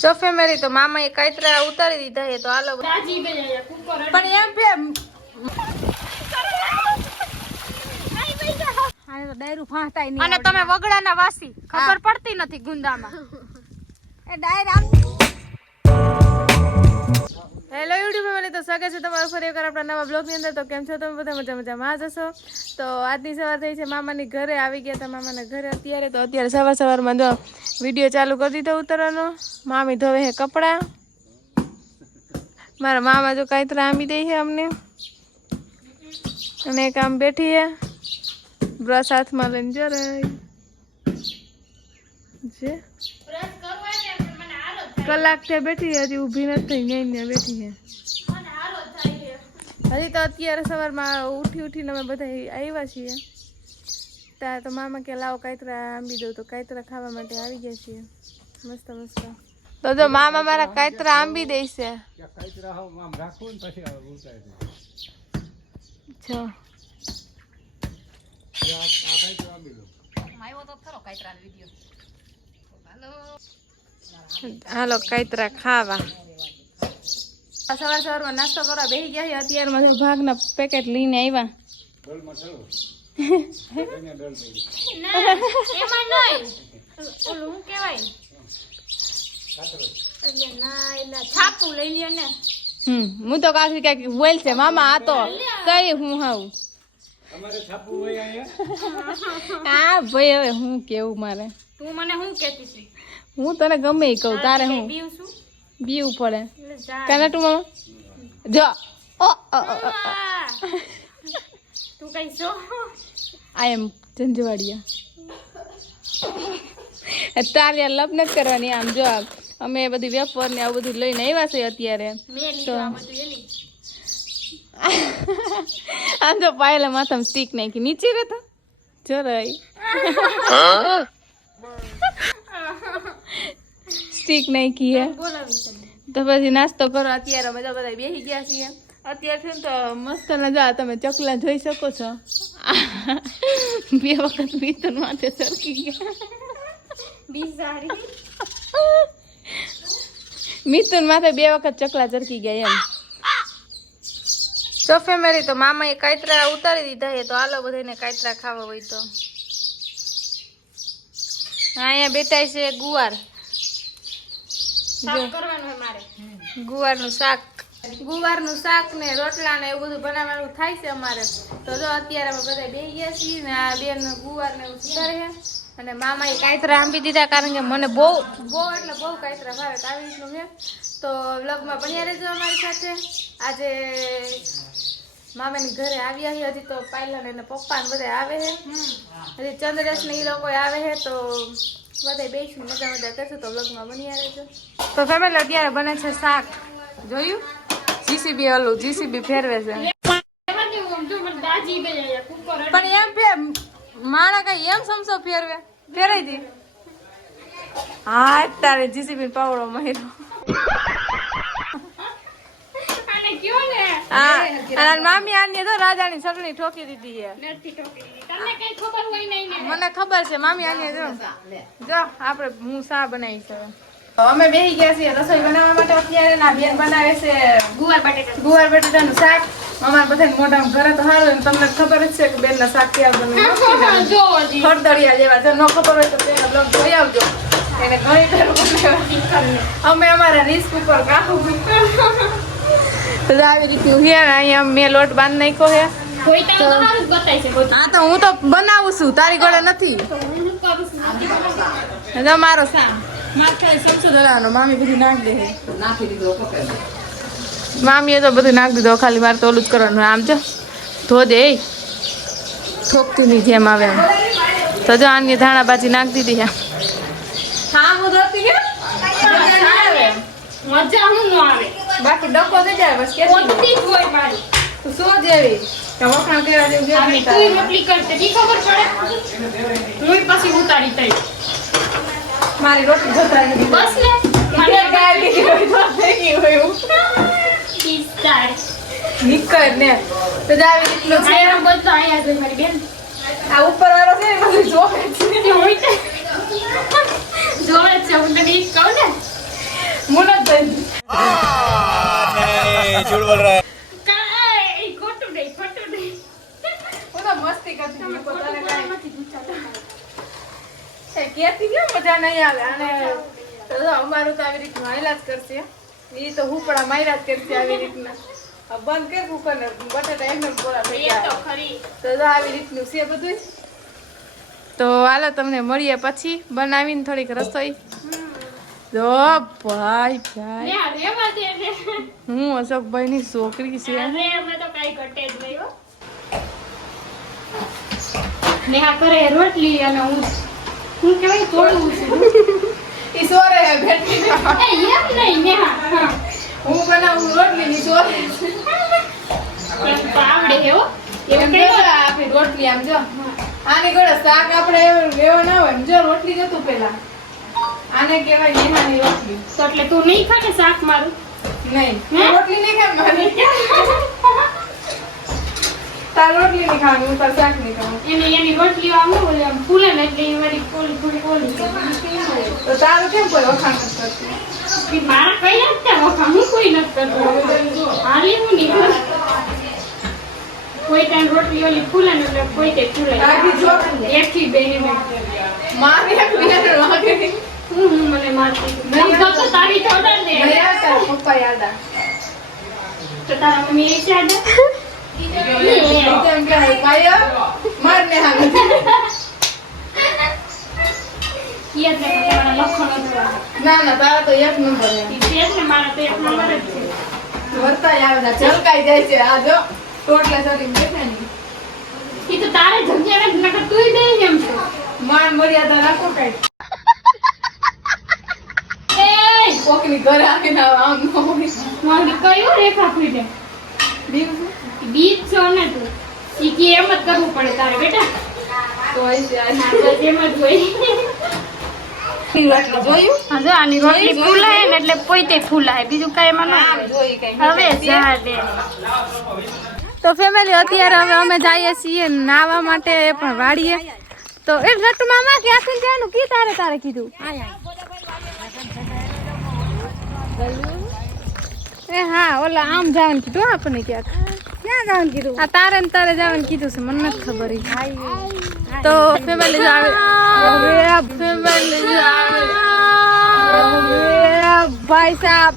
જો મેરી તો મામા એ કાયતરા ઉતારી દીધા છે તો આલો પણ એમ બે ડાયરું ફાંતાય નહીં અને તમે વગડાના વાસી ખબર પડતી નથી ગુંદામાં. એ ડાયર આમ હેલો યુટ્યુબ ફેમિલી તો સ્વાગત છે તમારું ફરી એકવાર આપણા નવા બ્લોગની અંદર. તો કેમ છો તમે? બધા મજા મજામાં. જ હશો તો આજની સવાર થઈ છે. મામાની ઘરે આવી ગયા હતા. મામાના ઘરે અત્યારે. તો અત્યારે સવાર સવારમાં જો વીડિયો ચાલુ કરી દીધો ઉતરવાનો મામી ધોવે હે કપડાં. મારા મામા જો કાંઈ ત્રામી દે છે અમને. અને એક આમ બેઠી હે બ્રશ હાથમાં લઈને જરાય. જે? કલાક ત્યાં બેઠી હજી ઊભી નથી થઈ ન્યાય બેઠી છે. હજી તો અત્યારે સવારમાં ઉઠી ઉઠીને અમે બધા આવ્યા છીએ. ત્યાં તો મામા કે લાવો કાયતરા આંબી દઉં તો કાયતરા ખાવા માટે આવી ગયા છીએ. મસ્ત મસ્ત. તો જો મામા મારા કાયતરા આંબી દેશે છે. જો. હાલો કાયતરા ખાવા સવાર સવારમાં નાસ્તો કરવા બેસી ગયા છે અત્યારમાં ભાગના પેકેટ લઈને આવ્યા એમાં નહીં ઓલું શું કહેવાય એટલે ના એટલે છાપું લઈ લ્યો ને હમ હું તો કાકી કંઈક બોલ છે મામા આ તો કઈ હું હાવ હા ભાઈ હવે હું કેવું મારે તું મને શું કહેતી હતી હું તને ગમે એ કહું તારે હું? બીવ પડે. કાના તું મામા? જો. ઓ. તું કઈ છો? આઈ એમ ઝંઝવાડિયા. તારે આ લપ નથી કરવાની આમ જો આ. અમે બધી વેપાર ને આવું બધું લઈને આવ્યા છે અત્યારે. તો આમ તો પાયલા માથામાં સ્ટીક નાખી. નીચે રહેતા? જરાય સ્ટીક નાખી હે. તો પછી નાસ્તો કરો અત્યારે બધા બધા બેસી ગયા છીએ. અત્યારથી તો મસ્ત નજા તમે ચકલા જોઈ શકો છો. બે વખત મિથુન માથે સરકી ગયા. બિઝારી મિથુન માથે બે વખત ચકલા ચરકી ગયા એમ. તો ફેમેરી તો મામાએ કાયતરા ઉતારી દીધા છે તો હાલો બધાને કાયતરા ખાવા હોય તો. અહીંયા બેઠા છે ગુવાર. સાફ કરવાનું હોય મારે. ગુવારનું શાક. ગુવારનું શાક ને રોટલા ને એવું બધું બનાવવાનું થાય છે અમારે. તો જો અત્યારે અમે બધા બે ગયા છીએ ને આ બેન ગુવાર ને એવું સુધારે છે. અને મામાએ કાંતરા આંબી દીધા કારણ કે મને બહુ બહુ એટલે બહુ કાંતરા ભાવે આવી રીતનું છે. તો વ્લોગમાં બન્યા રહેજો અમારી સાથે. આજે મામાની ઘરે આવ્યા છે હજી તો પાયલા ને પપ્પા ને બધા આવે છે. હજી ચંદ્રેશ ને એ લોકો આવે છે તો બધા બેસીને મજા મજા કરશું તો વ્લોગમાં બની તો ફેમિલી અત્યારે બને છે શાક. જોયું? જીસીબી ઓલું જીસીબી ફેરવે છે. પણ એમ ફેર માણા કઈ એમ સમસો ફેરવે. ફેરાઈ દી. હા તારે જીસીબી પાવડો માર્યો. અને કયો ને? મામી આની તો રાજાની ની ઠોકી દીધી છે. ઠોકી દીધી. તમને કઈ ખબર હોય નહીં ને મને ખબર છે મામી આની જો. જો આપણે હું શા બનાવી છે અમે બેસી ગયા છીએ રસોઈ બનાવવા માટે અત્યારે ના બેન બનાવે છે ગુવાર બટેટા ગુવાર બટેટાનું શાક. અમારા બધાને મોઢા ઘરે તો હારું ને તમને ખબર જ છે કે બેનના શાક કેવા બને જો ખડદડિયા જેવા જો ન ખબર હોય તો તેનો બ્લોગ જોઈ આવજો. એને ઘણી અમે અમારા રિસ્ક ઉપર કાબુ તો આવી રીતનું છે અહીંયા મેં લોટ બાંધ નાખ્યો છે. કોઈ તો સારું જ બતાય છે બધું હા તો હું તો બનાવું છું તારી ગળે નથી. તો હું શું કરું છું. જો મારો મામી બધું નાખી દે મામીએ તો બધું નાખી દીધું ખાલી મારે તો ઓલું જ કરવાનું આમ જો ધો દે. એ ઠોકતી ની જેમ આવે એમ. તો જો આની ધાણા બાજી નાખી દીધી હા હું ધોતી કે મજા હું ન આવે. બાકી ડકો થઈ જાય બસ કે મોટી જ હોય મારી. તું સો જેવી વખાણ કરવા જેવું આમે જેવી તું રોટલી કરતે ઈ ખબર પડે? હું પછી ઉતારી તઈ મારી રોટલી જતા નથી બસ ને. મને ગાય કે હોય તો થઈ ગયું હોય એવું. પિસ્તાળ નીકળ ને. તો જાવી એટલો છે. આ બધું અહીંયા છે મારી બેન. આ ઉપર વાળો છે ને બધું જોવે છે. જોવે છે. હું તને જ કહું ને. મુનતભાઈ झूठ बोल रहा है કાંઈ ખોટું નહીં ખોટું નહીં હું તો મસ્તી કરતી હતી, પોતાને કાંઈ. નથી પૂછાતા એ કેતી કેમ મજા નહીં આવે અને તો જો અમારું તો આવી રીતનું હાલ્યા જ કરશે ઈ તો હુપડા માર્યા જ કરશે આવી રીતના આ બંધ કર કુકર ને બટાટા એમને એમ બોલા થઈ એ તો જાય ખરી તો જો આવી રીતનું છે બધું તો હાલો તમને મળીએ પછી બનાવીને થોડીક રસોઈ જો ભાઈ ભાઈ. હું અશોકભાઈ ની. છોકરી છે. અરે અમે તો કાંઈ ઘટે જ નહીં કરે રોટલી અને હું હું કેવાય તોડું છું ઈ સોરે ભેટલી. એ એમ નહીં નેહા હું. બનાવું રોટલી ની સોરે આવડે એમ આપણી રોટલી આમ જો. આની ગળે શાક આપણે લેવા ના હોય ને જો રોટલી જતું પેલા આને કહેવાય નેહાની રોટલી. એટલે તું નહીં ખા કે શાક મારું? નહીં. રોટલી નહીં ખાય મારી? તાર રોટલી નહીં ખાવાની હું તાર શાક નહીં ખાવાનું. એને એની રોટલીઓ આમ ન બોલે આમ ફૂલે ને એટલે એ મારી ફૂલ ફૂલ ફૂલ. તો તારું કેમ કોઈ વખાણ નથી કરતું? મારા કઈ નથી વખા હું કોઈ નથી કરતો. હાલી હું નહીં કોઈ ટાઈમ રોટલી ઓલી ફૂલે ને એટલે કોઈ તે ફૂલે. જો. એકથી બે મારી મને મારતી તો તારી ને. પપ્પા યાદ તો તારા મમ્મી એ છે ને? તારા તો એક નંબર મારા તો એક નંબર જ છે. વર્તાય આવે ને છલકાઈ જાય છે આ જો ટોટલા ચડીને બેઠા ને ઈ તો તારે જગ્યા નકર તુંય દઈ એમ છો. માન મર્યાદા રાખો કઈ. એ કોકની ઘરે આવીને આમ ન કયો રેખા ફૂટે બીજું બીજ છો ને તું. ઈ કે એમ જ કરવું પડે તારે બેટા. તો એમ જ હોય. રોટલી જોયું? હા જો આની રોટલી ફૂલાય ને એટલે પોતે ફૂલાય. બીજું કઈ એમાં ના આમ હોય. જોઈ કઈ હવે જા દે તો ફેમિલી અત્યારે હવે અમે જઈએ છીએ નાવા માટે પણ વાડીએ. તો એ મામા ક્યાંથી જવાનું કી તારે તારે કીધું? એ હા ઓલા આમ જવાનું કીધું આપણે ક્યાંક. ક્યાં જવાનું કીધું? આ તારે ને તારે જવાનું કીધું છે મને નથી ખબર તો ફેમિલી આવે. ફેમિલી આવે. ભાઈ સાહેબ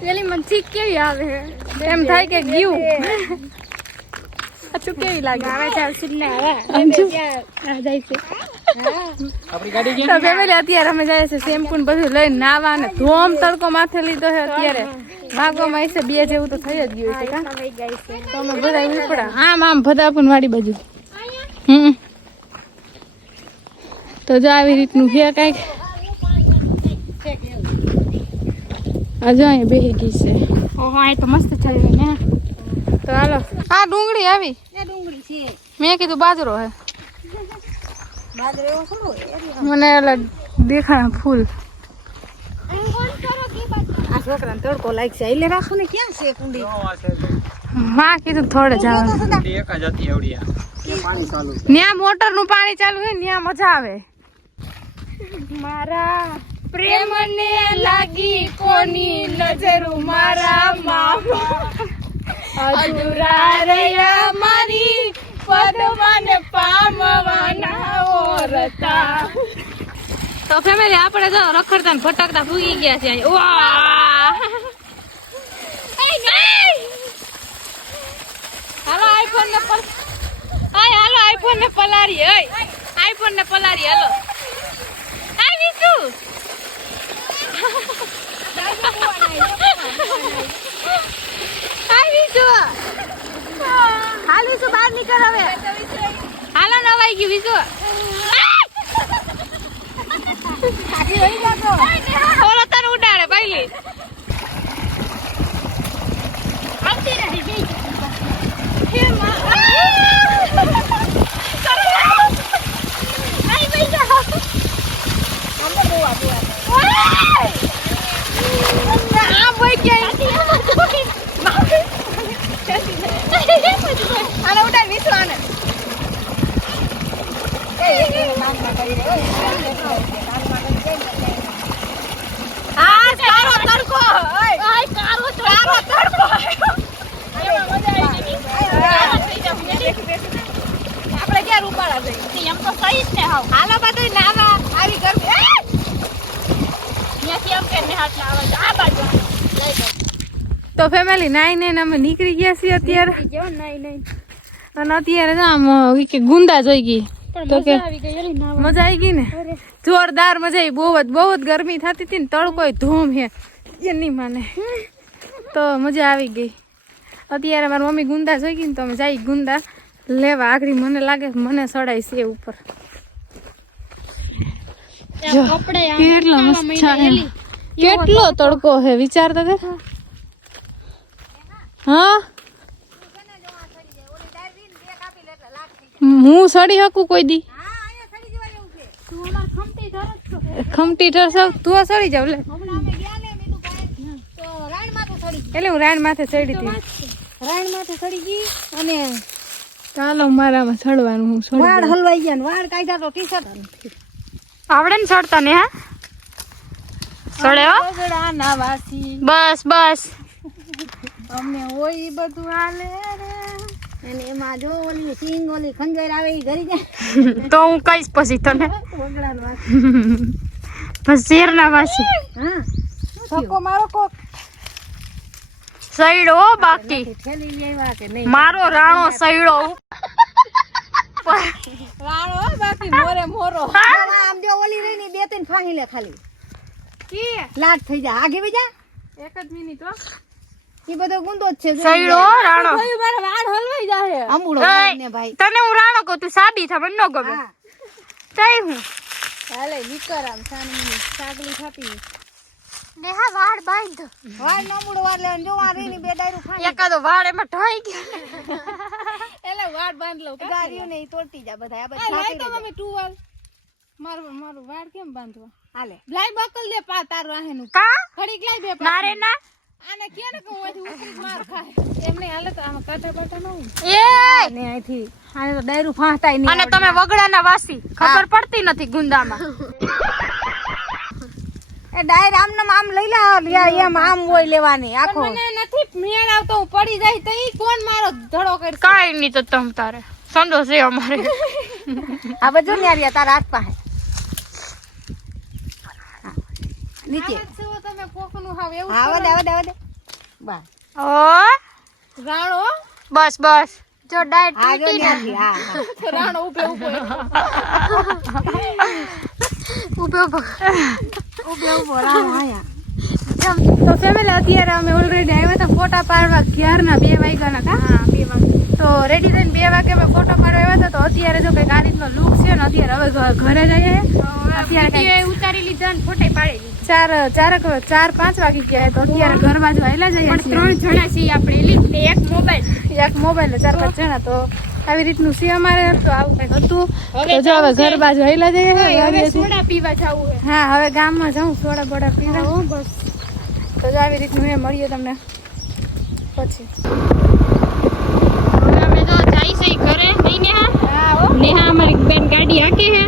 પેલી મને ઠીક કેવી આવે? એમ થાય કે ગયું. અચું કેવી લાગે? આવે છે અવસુલને આવે. જાય છે. તો જ જો આવી રીતનું છે કાંઈક. હજુ અહીંયા બેસી ગઈ છે. અહીં તો મસ્ત થઈ ને. તો હાલો. આ ડુંગળી આવી. મેં કીધું બાજરો હે. મને દેખાણા ફૂલ. મોટરનું પાણી ચાલુ હોય ન્યા મજા આવે. મારા પ્રેમ ને લાગી કોની નજર મારા મામા? અધુરા મારી પદવાને પામવાના ઓરતા. તો ફેમિલી આપણે જો રખડતા ને ભટકતા ભૂગી ગયા છે અહીં. વાહ! હાલો આઈફોન ને પલ હાલો આઈફોન ને પલારી હય આઈફોન ને પલારી હાલો. આવી શું આવી શું હાલ વિશુ બહાર નીકળ હવે. હાલો નવાઈ ગયું વિશુ ઓલો તને ઉડાડે પહેલી આવતી રહી હે આને ઉડાડ વિશ્વ આને એ, એ, એ, નાનમાં કરી દે. એ, એ, એ, નાનમાં કરી દે. પગાર ઉપાડા છે એમ તો સહી જ ને હાવ. હાલો બધું નાવા. આવી ગરમી. ત્યાંથી એમ કે ને હાથ આવે આ બાજુ તો ફેમિલી નાઈ ને અમે નીકળી ગયા છીએ અત્યારે. નહીં નહીં અને અત્યારે આમ કે ગુંદા જોઈ ગઈ. તો કે મજા આવી ગઈ નાવા ને જોરદાર મજા આવી. બહુ જ બહુ જ ગરમી થતી હતી ને તડકો ધૂમ હે. એની માને. તો મજા આવી ગઈ. અત્યારે મારી મમ્મી ગુંદા જોઈ ગઈ ને તો અમે જઈ ગુંદા. લેવા આગળ મને લાગે મને સડાય છે ઉપર. કેટલો મસ્ત તડકો હે વિચાર તો કર. હા? હું સડી શકું કોઈ દી. ખમટી ઠરસાવ તું સડી જાવ લે. એટલે હું રાણ માથે ચડી હતી. રાણ માથે ચડી ગઈ અને ચાલો મારામાં ચડવાનું હું વાળ હલવાઈ ગયા ને વાળ કાઢ્યા તો ટી શર્ટ આવડે ને ચડતા ને હા? સડે હો બસ બસ. અમને હોય ઈ બધું હાલે રે. અને એમાં જો ઓલી સિંગ ઓલી ખંજર આવે ઈ ઘરી જાય. તો હું કહીશ પછી તને. બગડાના વાસી. બસ શેરના વાસી. હા ધક્કો મારો કોક. સૈડો બાકી. મારો રાણો સૈડો રાણો બાકી મોરે મોરો. આમ જો ઓલી રહી ની બે ત્રણ ફાહી લે ખાલી. કી? લાટ થઈ જાય. આગે બીજા જા. એક જ મિનિટ હો. ઈ બધો ગુંદો જ છે સૈડો રાણો. ભાઈ મારા વાળ હલવાઈ જાય આંબુડો ને ભાઈ. તને હું રાણો કહું તું સાદી થા મને ન ગમે. તઈ હું. હાલે નીકળ આમ સાનમની સાગલી થાપી. નેહા વાળ બાંધ. વાળ નો મૂડો વાર લેવાનું જો આ રહી ની બે ડાયરું ફાહી એકાદો વાળ એમાં ઢોઈ ગયો. એટલે વાળ બાંધ લઉં કા ગાડીઓ ને ઈ તોડતી જા બધા આ બધા લાય તો મમ્મી તું વાળ મારું મારું વાળ કેમ બાંધવા? હાલે. લાય બકલ દે પા તારું આહેનું. કા? ખડીક લાય બે મારે ના? આને કે ને કે હું અહીંથી માર ખાય. એમને હાલે તો આમાં કાંટા બાટા ન હોય. એ! ને અહીંથી. આને તો ડાયરું ફાંસતાય નહીં અને તમે વગડાના વાસી. ખબર પડતી નથી ગુંદામાં. એ ડાયર આમ ને આમ લઈ લા એમ આમ હોય લેવાની આખો. મને નથી મેળ આવતો હું પડી જાય તો ઈ કોણ મારો ધડો કરે કાઈ નહીં તો તમ તારે. સંદો છે અમારે. આ બધું ને રહ્યા તારા હાથ પાસે. હા. નીચે તમે કોકનું હાવ એવું હા દે આવડે દે બસ. ઓ રાણો? બસ બસ. જો ડાયટ તૂટી ને ત્યાંથી હા હા. રાણો ઉભે ઊભો ઊભો ઊભો ઉભે આયા. તો ફેમિલી અત્યારે અમે ઓલરેડી આવ્યા હતા ફોટા પાડવા ક્યારના બે વાગ્યાના હતા. હા બે તો રેડી થઈને બે વાગે અમે ફોટો પાડવા આવ્યા હતા. તો અત્યારે જો કંઈક આ રીતનો લુક છે ને અત્યારે હવે ઘરે જઈએ અત્યારે ઉતારી લીધા ને ફોટા પાડી લીધા. ચાર ચાર ચાર પાંચ વાગી ગયા તો અત્યારે ઘર બાજુ આવેલા જઈએ ત્રણ જણા છીએ આપણે ને એક મોબાઈલ. એક મોબાઈલ ચાર પાંચ જણા તો આવી રીતનું છે અમારે તો આવું કંઈક હતું. તો જો હવે ઘર બાજુ આવેલા જઈએ હવે સોડા પીવા જવું હા હવે ગામમાં જાઉં સોડા બોડા પીવા. બસ. તો જો આવી રીતનું એ મળીએ તમને પછી. અમે તો જાય છે ઘરે. નહીં નેહા? નેહા અમારી બેન ગાડી હાકે હે